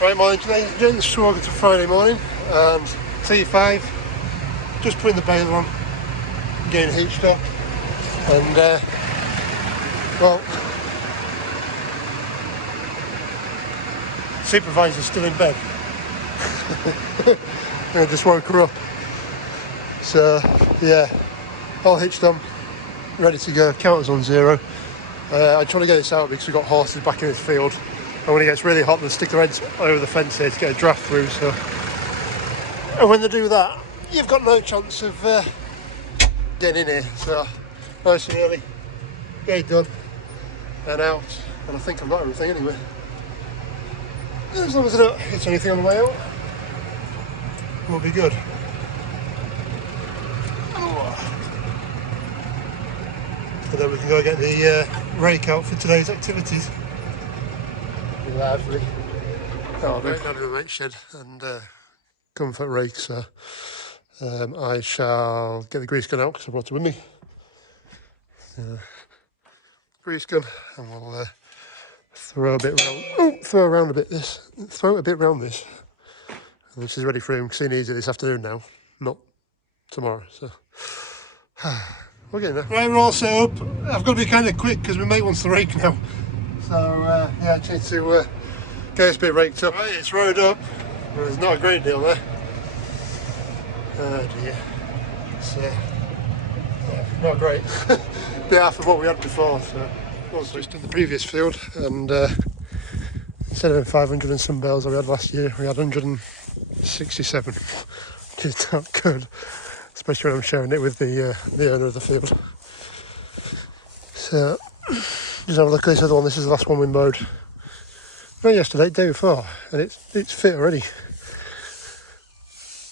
Right, morning ladies and gents, welcome to Friday morning, and T5, just putting the baler on, getting hitched up, and well, supervisor's still in bed. I just woke her up, so yeah, all hitched on, ready to go, counter's on 0. I try to get this out because we've got horses back in this field. And when it gets really hot, they stick their heads over the fence here to get a draft through. So, and when they do that, you've got no chance of getting in here. So, nice and early, get it done, and out. And I think I've got everything anyway. As long as I don't hit anything on the way out, we'll be good. And then we can go get the rake out for today's activities. Lovely. Oh, right down in the mate shed and comfort rake, so I shall get the grease gun out because I brought it with me. Grease gun, and we'll throw it a bit round this. And this is ready for him because he needs it this afternoon now, not tomorrow. So we're getting there. Right, we're all set up. I've got to be kind of quick because my mate wants the rake now. So yeah, I just need to get this bit raked up. Right, it's rode up. There's not a great deal there. Oh dear. It's yeah, not great. Bit half of what we had before. So just in the previous field, and instead of 500 and some bales that we had last year, we had 167, which is not good, especially when I'm sharing it with the owner of the field. So just have a look at this other one. This is the last one we mowed. Not yesterday, day before, and it's fit already.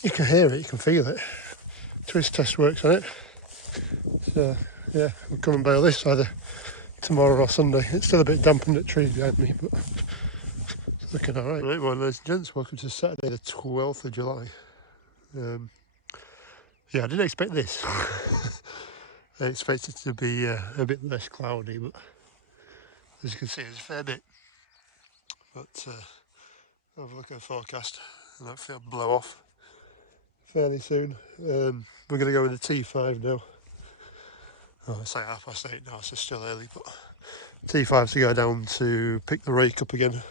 You can hear it, you can feel it. Twist test works on it. So yeah, we'll come and bale this either tomorrow or Sunday. It's still a bit damp under the trees behind me, but it's looking alright. Right, well, ladies and gents, welcome to Saturday the 12th of July. Yeah, I didn't expect this. I expected it to be a bit less cloudy, but as you can see, it's a fair bit. But have a look at the forecast, and hopefully it'll blow off fairly soon. We're going to go with the T5 now. Oh, it's like 8:30 now, so it's still early, but T5 to go down to pick the rake up again.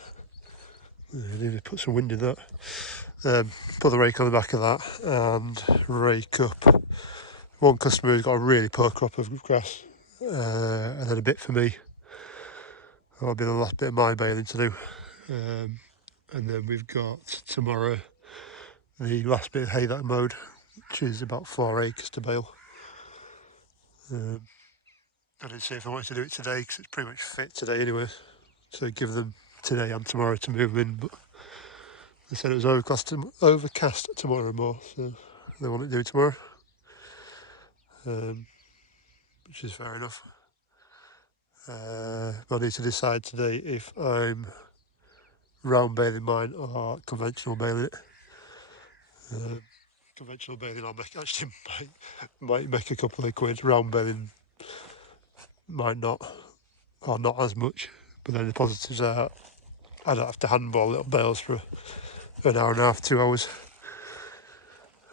I need to put some wind in that. Put the rake on the back of that and rake up. One customer who's got a really poor crop of grass, and then a bit for me. That'll be the last bit of my baling to do. And then we've got tomorrow the last bit of hay that I mowed, which is about 4 acres to bale. I didn't see if I wanted to do it today because it's pretty much fit today anyway, so give them today and tomorrow to move them in, but they said it was overcast tomorrow more, so they want it to do it tomorrow, which is fair enough. I need to decide today if I'm round baling mine or conventional baling it. Conventional baling actually might make a couple of quid. Round baling might not, or not as much. But then the positives are I don't have to handball little bales for an hour and a half, 2 hours.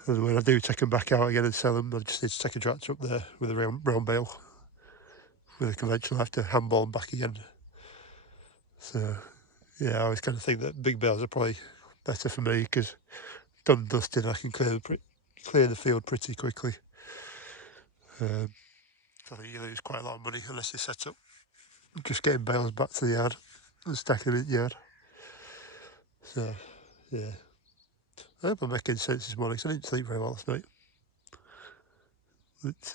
And when I do take them back out again and sell them, I just need to take a tractor up there with a round bale. With a conventional, I have to handball them back again. So yeah, I always kind of think that big bales are probably better for me because done and dusted, I can clear the field pretty quickly. I think you lose quite a lot of money unless you set up just getting bales back to the yard and stacking them in the yard. So yeah, I hope I'm making sense this morning because I didn't sleep very well last night. But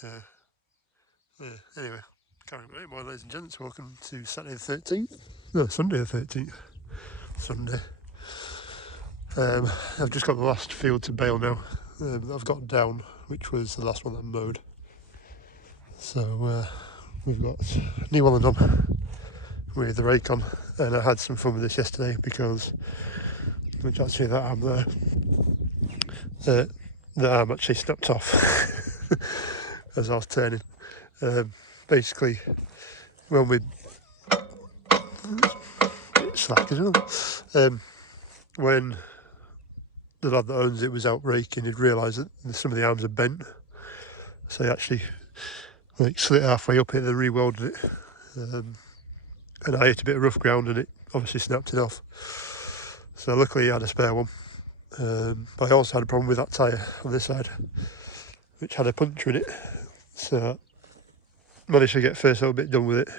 yeah, anyway, carry on. Well, ladies and gents, welcome to Saturday the 13th. No, Sunday the 13th. Sunday. I've just got the last field to bale now. I've got down, which was the last one that I mowed. So we've got a new one on with the rake on, and I had some fun with this yesterday because, which actually that arm there, the arm actually snapped off as I was turning. Basically, when we slack as well. when the lad that owns it was out raking, he'd realised that some of the arms are bent, so he actually like slit halfway up it and then re-welded it. And I hit a bit of rough ground and it obviously snapped it off. So luckily he had a spare one. But I also had a problem with that tyre on this side, which had a puncture in it. So managed to get first little bit done with it.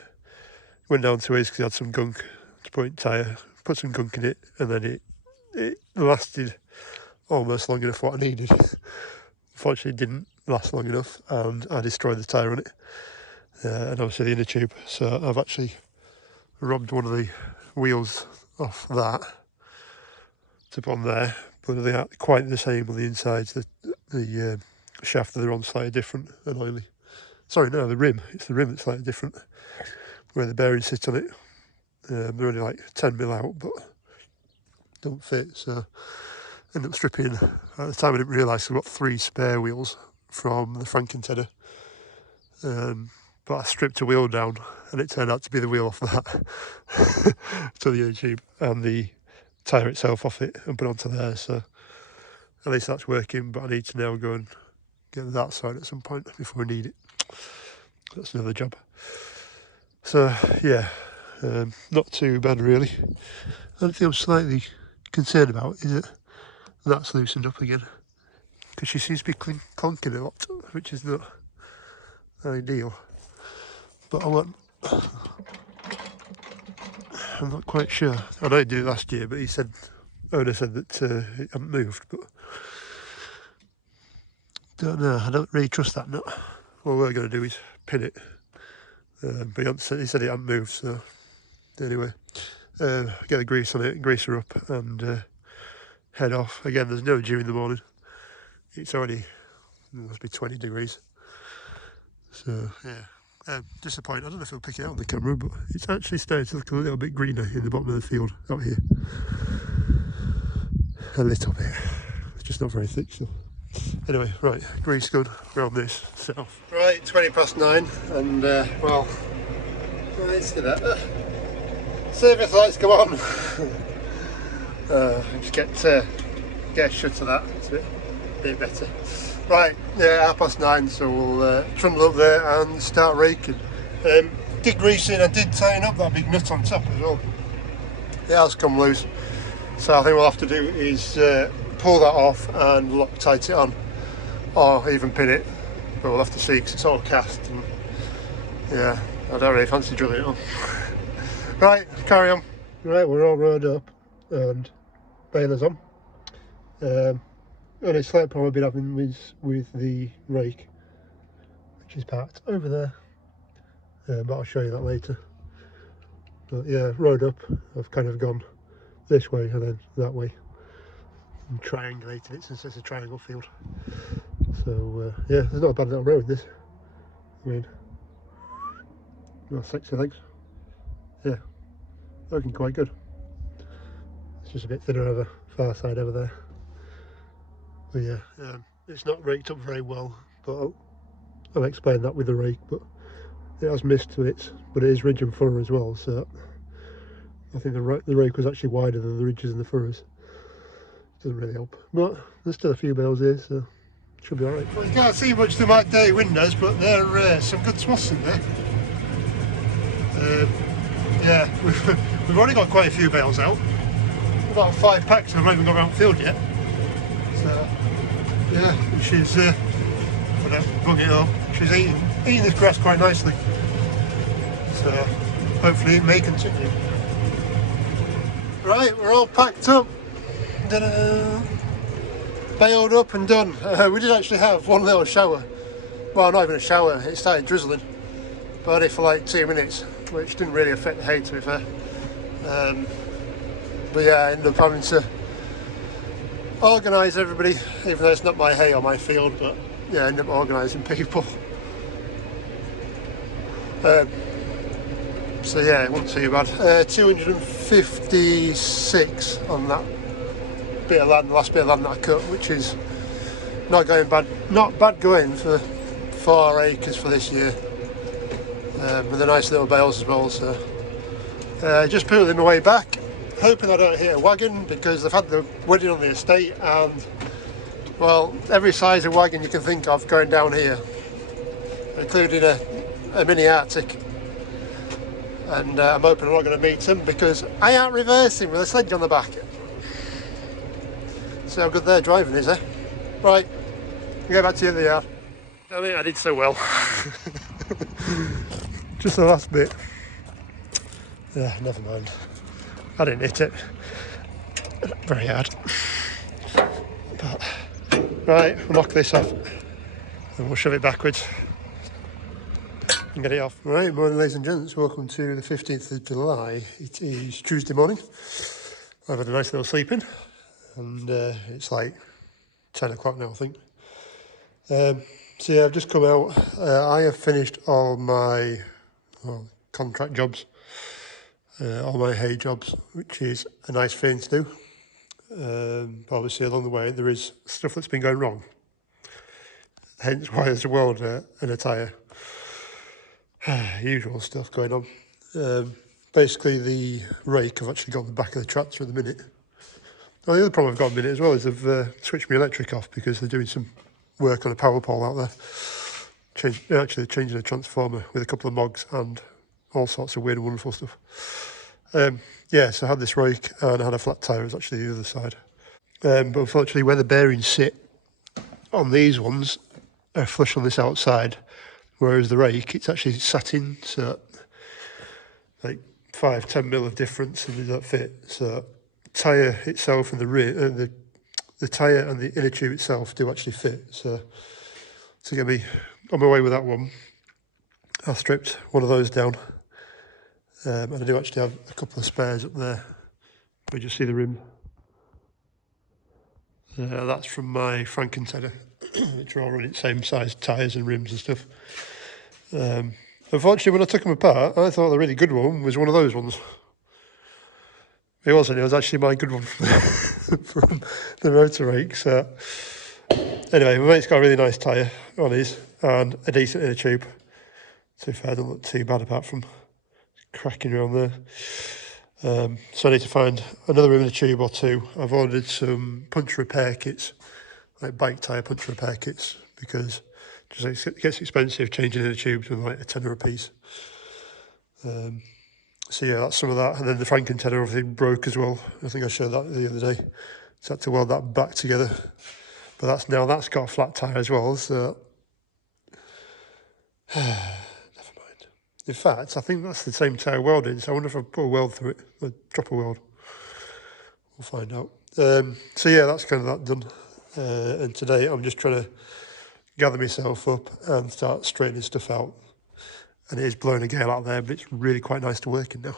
Went down to his because he had some gunk to put in tyre, put some gunk in it, and then it lasted almost long enough what I needed. Unfortunately, it didn't last long enough, and I destroyed the tyre on it, and obviously the inner tube. So I've actually robbed one of the wheels off that to put on there, but they aren't quite the same on the insides. The shaft that they're on slightly different and oily. Sorry, no, the rim. It's the rim that's slightly different, where the bearings sit on it. They're only like 10mm out, but don't fit, so I ended up stripping. At the time I didn't realise I've got 3 spare wheels from the Franken tedder, but I stripped a wheel down and it turned out to be the wheel off that to the inner tube, and the tyre itself off it and put it onto there, so at least that's working. But I need to now go and get that side at some point before I need it. That's another job. So yeah, not too bad really. The only thing I'm slightly concerned about is that that's loosened up again, because she seems to be clonking a lot, which is not ideal. But I'm not quite sure. I know he did it last year, but owner said that it hadn't moved, but don't know. I don't really trust that nut. What we're going to do is pin it, but he said it hadn't moved, so anyway, get the grease on it, grease her up, and head off. Again, there's no dew in the morning. It's already, it must be 20 degrees. So yeah, disappointed. I don't know if it'll pick it out on the camera, but it's actually starting to look a little bit greener in the bottom of the field out here. A little bit. It's just not very thick still. Anyway, right, grease gun, grab this, set off. Right, 9:20, and well, let's do that. Service lights go on. Just get a shut of that. It's a bit better. Right, yeah, 9:30, so we'll trundle up there and start raking. Did greasing, I did tighten up that big nut on top as well. It has come loose, so I think what we'll have to do is pull that off and Loctite it on, or even pin it, but we'll have to see because it's all cast, and yeah, I don't really fancy drilling it on. Right, carry on. Right, we're all rowed up and Baler's on. Only slight problem I've been having with the rake, which is parked over there, but I'll show you that later. But yeah, rowed up, I've kind of gone this way and then that way and triangulated it since it's a triangle field. So yeah, there's not a bad little row in this. I mean, not sexy legs. Yeah, looking quite good. It's just a bit thinner over far side over there. But yeah, it's not raked up very well, but I'll explain that with the rake. But it has missed to it, but it is ridge and furrow as well, so I think the rake was actually wider than the ridges and the furrows. Doesn't really help, but there's still a few bales here, so it should be alright. Well, you can't see much through my day windows, but there are some good swaths in there. Yeah, we've already got quite a few bales out. About 5 packs, and I've not even got around the field yet. So yeah, she's bung it up. She's eating this grass quite nicely. So hopefully it may continue. Right, we're all packed up. Ta-da! Baled up and done. We did actually have one little shower. Well, not even a shower. It started drizzling, but only for like 2 minutes, which didn't really affect the hay, to be fair. But yeah, I ended up having to organise everybody, even though it's not my hay or my field, but yeah, I ended up organising people. So yeah, it wasn't too bad. 256 on that bit of land, the last bit of land that I cut, which is not bad going for 4 acres for this year, with the nice little bales as well. So just putting my way back, hoping I don't hit a wagon because they've had the wedding on the estate and, well, every size of wagon you can think of going down here, including a mini Arctic. And I'm hoping I'm not going to meet them because I aren't reversing with a sledge on the back. See how good their driving is, eh? Right, I'll get back to you in the yard. I mean, I did so well. Just the last bit. Yeah, never mind. I didn't hit it very hard. But, right, we'll knock this off and we'll shove it backwards and get it off. Right, morning ladies and gents, welcome to the 15th of July. It is Tuesday morning. I've had a nice little sleep in and it's like 10 o'clock now, I think. So yeah, I've just come out. I have finished all my contract jobs, all my hay jobs, which is a nice thing to do. Obviously along the way there is stuff that's been going wrong, hence why there's a welder and a tyre. Usual stuff going on. Basically the rake, I've actually got the back of the tractor at the minute. Well, the other problem I've got at the minute as well is they've switched my electric off because they're doing some work on a power pole out there. Actually changing a transformer with a couple of mogs and all sorts of weird and wonderful stuff. Yeah, so I had this rake and I had a flat tyre. It was actually the other side. But unfortunately where the bearings sit on these ones are flush on this outside, whereas the rake, it's actually sat in, so like 5-10 mil of difference and they don't fit. So tyre itself and the tyre and the inner tube itself do actually fit. So to get me on my way with that one, I stripped one of those down. And I do actually have a couple of spares up there. We just see the rim. That's from my Franken tedder, which are all running the same size tyres and rims and stuff. Unfortunately, when I took them apart, I thought the really good one was one of those ones. It wasn't. It was actually my good one from the rotor rake. So anyway, my mate's got a really nice tyre on his and a decent inner tube. To be fair, it doesn't look too bad apart from cracking around there. So I need to find another inner tube or two. I've ordered some punch repair kits, like bike tyre punch repair kits, because it gets expensive changing inner tubes with like a tenner a piece. So yeah, that's some of that. And then the Franken tedder obviously broke as well. I think I showed that the other day. So I had to weld that back together. But that's got a flat tyre as well, so never mind. In fact, I think that's the same tyre welding, so I wonder if I put a weld through it, or drop a weld. We'll find out. So yeah, that's kind of that done. And today I'm just trying to gather myself up and start straightening stuff out. And it is blowing a gale out there, but it's really quite nice to work in now.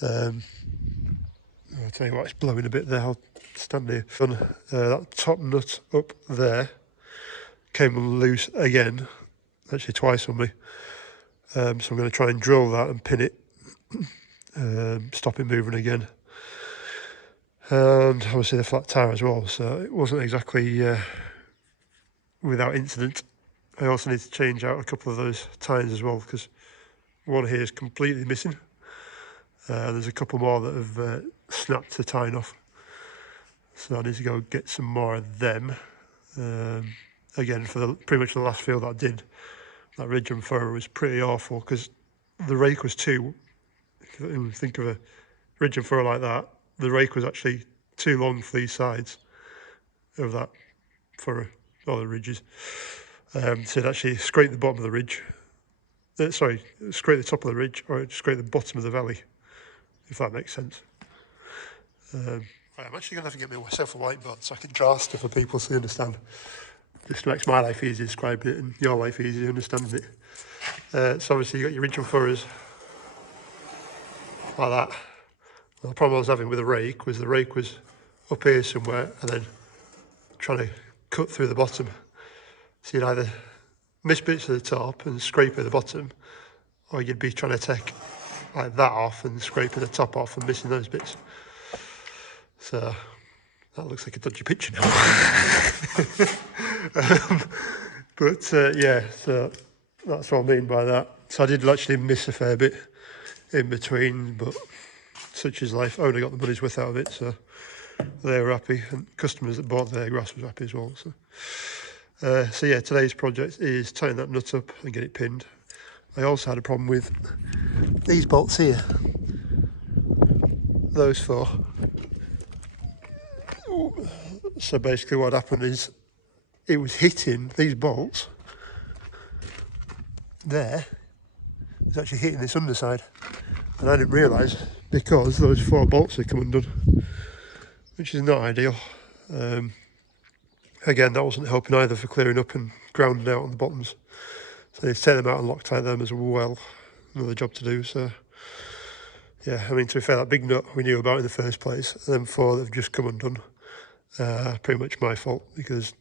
I'll tell you what, it's blowing a bit there. I'll stand here. That top nut up there came loose again, actually twice on me. So I'm going to try and drill that and pin it, stop it moving again. And obviously the flat tyre as well, so it wasn't exactly without incident. I also need to change out a couple of those tyres as well, because one here is completely missing. There's a couple more that have snapped the tyre off. So I need to go get some more of them. Again, for pretty much the last field I did, that ridge and furrow was pretty awful, because the rake was too, if you think of a ridge and furrow like that, the rake was actually too long for these sides of that furrow, or the ridges. So it actually scraped the bottom of the ridge. Scrape the top of the ridge, or scrape the bottom of the valley, if that makes sense. Right, I'm actually going to have to get myself a whiteboard so I can draw stuff for people so they understand. Just makes my life easier describing it and your life easier understanding it. So obviously you got your ridge and furrows like that. Well, the problem I was having with the rake was up here somewhere and then trying to cut through the bottom. So you'd either miss bits at the top and scrape at the bottom, or you'd be trying to take like that off and scraping the top off and missing those bits. So that looks like a dodgy picture now. Yeah, so that's what I mean by that. So I did actually miss a fair bit in between, but such is life. Owner got the money's worth out of it, so they were happy, and customers that bought their grass was happy as well. So yeah, today's project is tighten that nut up and get it pinned. I also had a problem with these bolts here, those four. So basically what happened is it was hitting these bolts there. It was actually hitting this underside, and I didn't realise because those four bolts had come undone, which is not ideal. Again, that wasn't helping either for clearing up and grounding out on the bottoms. So I need to take them out and Loctite them as well. Another job to do. So yeah, I mean, to be fair, that big nut we knew about in the first place, them four that have just come undone. Pretty much my fault, because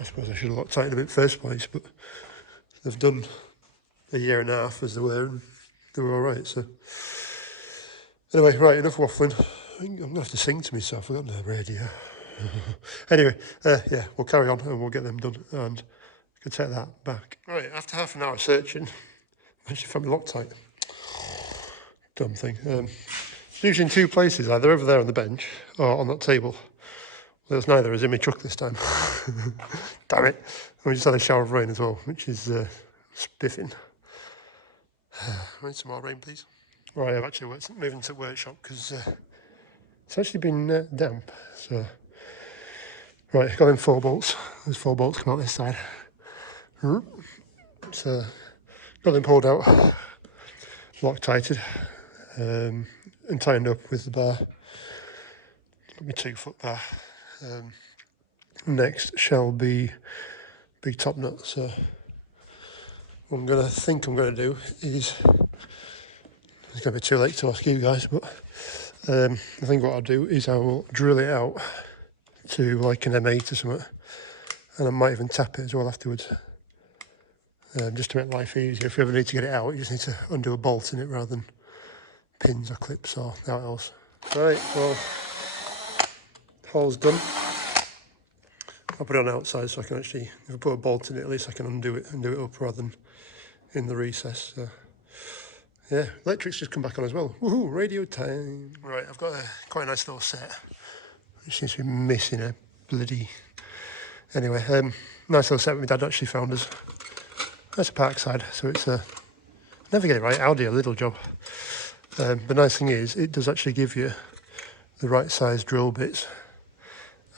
I suppose I should have Loctited them in the first place, but they've done a year and a half as they were, and they were all right. So anyway, right, enough waffling. I think I'm gonna have to sing to myself. I've got no radio. Anyway, yeah, we'll carry on and we'll get them done, and I can take that back. Right, after half an hour searching, I actually found my Loctite. Dumb thing. It's usually in two places, either over there on the bench or on that table. Well, it's neither, as in my truck this time. Damn it. And we just had a shower of rain as well, which is spiffing. Rain some more rain, please. Right, I've actually moved into the workshop because it's actually been damp. So, right, got in 4 bolts. There's 4 bolts come out this side. So, got them pulled out, Loctited, and tightened up with the bar. Got my 2-foot bar. Next shall be big top nut. So, what I'm gonna do is, it's gonna be too late to ask you guys, but I think what I'll do is I will drill it out to like an M8 or something, and I might even tap it as well afterwards, just to make life easier. If you ever need to get it out, you just need to undo a bolt in it rather than pins or clips or that else. Right, well, hole's done. I'll put it on the outside so I can actually, if I put a bolt in it, at least I can undo it and do it up rather than in the recess. So, yeah, electric's just come back on as well. Woohoo, radio time. Right, I've got quite a nice little set. It seems to be missing a bloody... Anyway, nice little set my dad actually found us. That's a Parkside, so it's never get it right, Audi a little job. The nice thing is, it does actually give you the right size drill bits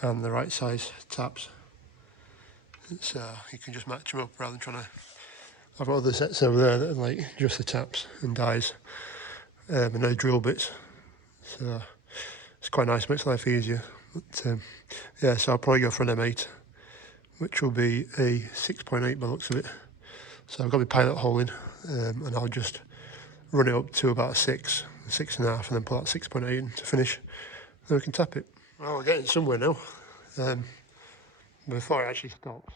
and the right size taps. It's you can just match them up rather than trying to... I've got other sets over there that are like just the taps and dies, and no drill bits. So it's quite nice, makes life easier. But yeah, so I'll probably go for an M8, which will be a 6.8 by the looks of it. So I've got my pilot hole in, and I'll just run it up to about a 6.5, and then put that 6.8 in to finish. Then we can tap it. Well, we're getting somewhere now. Before it actually stops,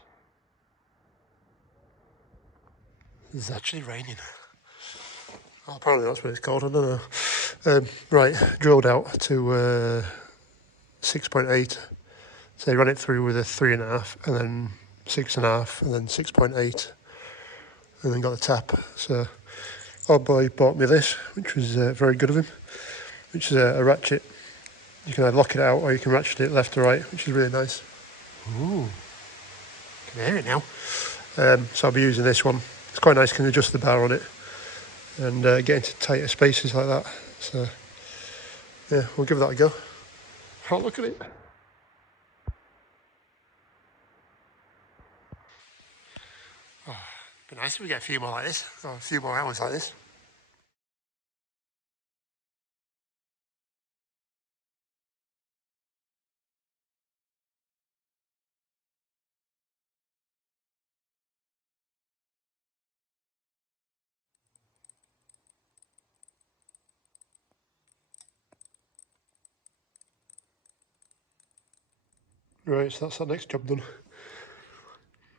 it's actually raining. Well, apparently that's what it's called, I don't know. Right, drilled out to 6.8. So you run it through with a 3.5, and then 6.5, and then 6.8, and then got the tap. So old boy bought me this, which was very good of him, which is a ratchet. You can either lock it out or you can ratchet it left or right, which is really nice. Ooh, can hear it now. So I'll be using this one. It's quite nice, you can adjust the bar on it and get into tighter spaces like that. So yeah, we'll give that a go. Oh, look at it. Oh, it'd be nice if we get a few more like this, or a few more hours like this. Right, so that's that next job done.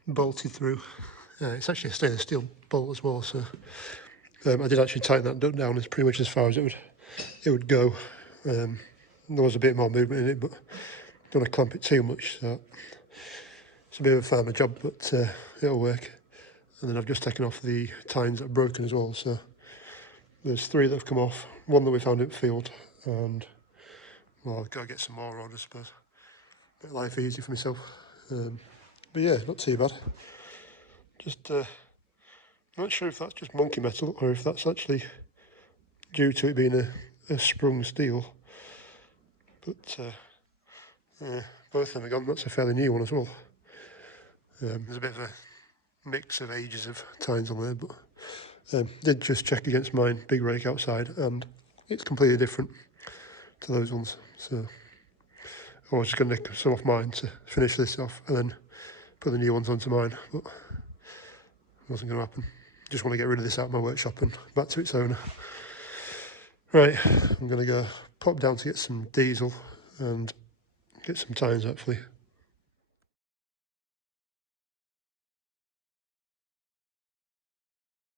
Bolted through. It's actually a stainless steel bolt as well, so I did actually tighten that nut down as pretty much as far as it would go. There was a bit more movement in it, but don't want to clamp it too much, so it's a bit of a farmer job, but it'll work. And then I've just taken off the tines that are broken as well, so there's 3 that have come off, 1 that we found in the field, and well, I've got to get some more on, I suppose. Make life easy for myself. But yeah, not too bad. Just not sure if that's just monkey metal or if that's actually due to it being a sprung steel. But both of them are gone. That's a fairly new one as well. There's a bit of a mix of ages of tines on there, but did just check against mine big rake outside, and it's completely different to those ones. So I was just going to nick some off mine to finish this off and then put the new ones onto mine, but it wasn't going to happen. Just want to get rid of this out of my workshop and back to its owner. Right, I'm going to go pop down to get some diesel and get some tines hopefully.